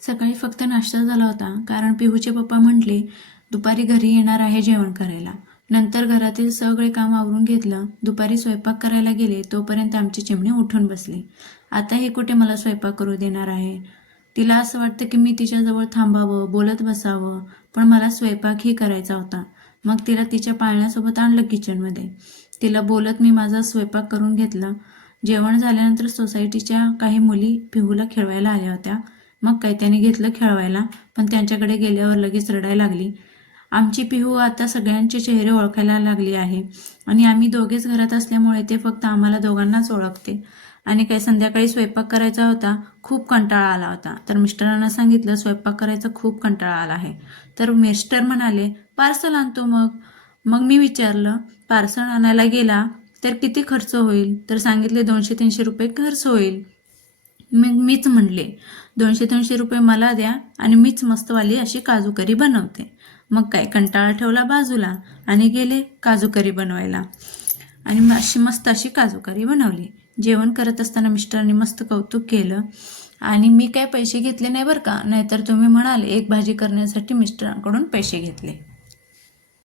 सकाळी फक्त नाश्ता झाला होता, कारण पिहूचे पप्पा म्हटले दुपारी घरी येणार आहे जेवण करायला. नंतर घरातील सगळे काम आवरून घेतलं. दुपारी स्वयंपाक करायला गेले तोपर्यंत आमची चिमणी उठून बसली. आता हे कुठे मला स्वयंपाक करू देणार आहे. तिला असं वाटतं की मी तिच्याजवळ थांबावं, बोलत बसावं, पण मला स्वयंपाकही करायचा होता. मग तिला तिच्या पाळण्यासोबत आणलं किचनमध्ये. तिला बोलत मी माझा स्वयंपाक करून घेतला. जेवण झाल्यानंतर सोसायटीच्या काही मुली पिहूला खेळवायला आल्या होत्या. मग काय त्याने घेतलं खेळवायला, पण त्यांच्याकडे गेल्यावर लगेच रडायला लागली. आमची पिहू आता सगळ्यांचे चेहरे ओळखायला लागली आहे आणि आम्ही दोघेच घरात असल्यामुळे ते फक्त आम्हाला दोघांनाच ओळखते. आणि काही संध्याकाळी स्वयंपाक करायचा होता, खूप कंटाळा आला होता. तर मिस्टरांना सांगितलं स्वयंपाक करायचा खूप कंटाळा आला आहे. तर मिस्टर म्हणाले पार्सल आणतो मग. मग मी विचारलं पार्सल आणायला गेला तर किती खर्च होईल? तर सांगितले 200-300 रुपये खर्च होईल. मग मीच म्हणले 200-300 रुपये मला द्या आणि मीच मस्तवाली अशी काजू करी बनवते. मग काय कंटाळा ठेवला बाजूला आणि गेले काजू करी बनवायला. आणि मस्त अशी काजू करी बनवली. जेवण करत असताना मिस्टरांनी मस्त कौतुक केलं. आणि मी काय पैसे घेतले नाही बरं का, नाहीतर तुम्ही म्हणाल एक भाजी करण्यासाठी मिस्टरांकडून पैसे घेतले.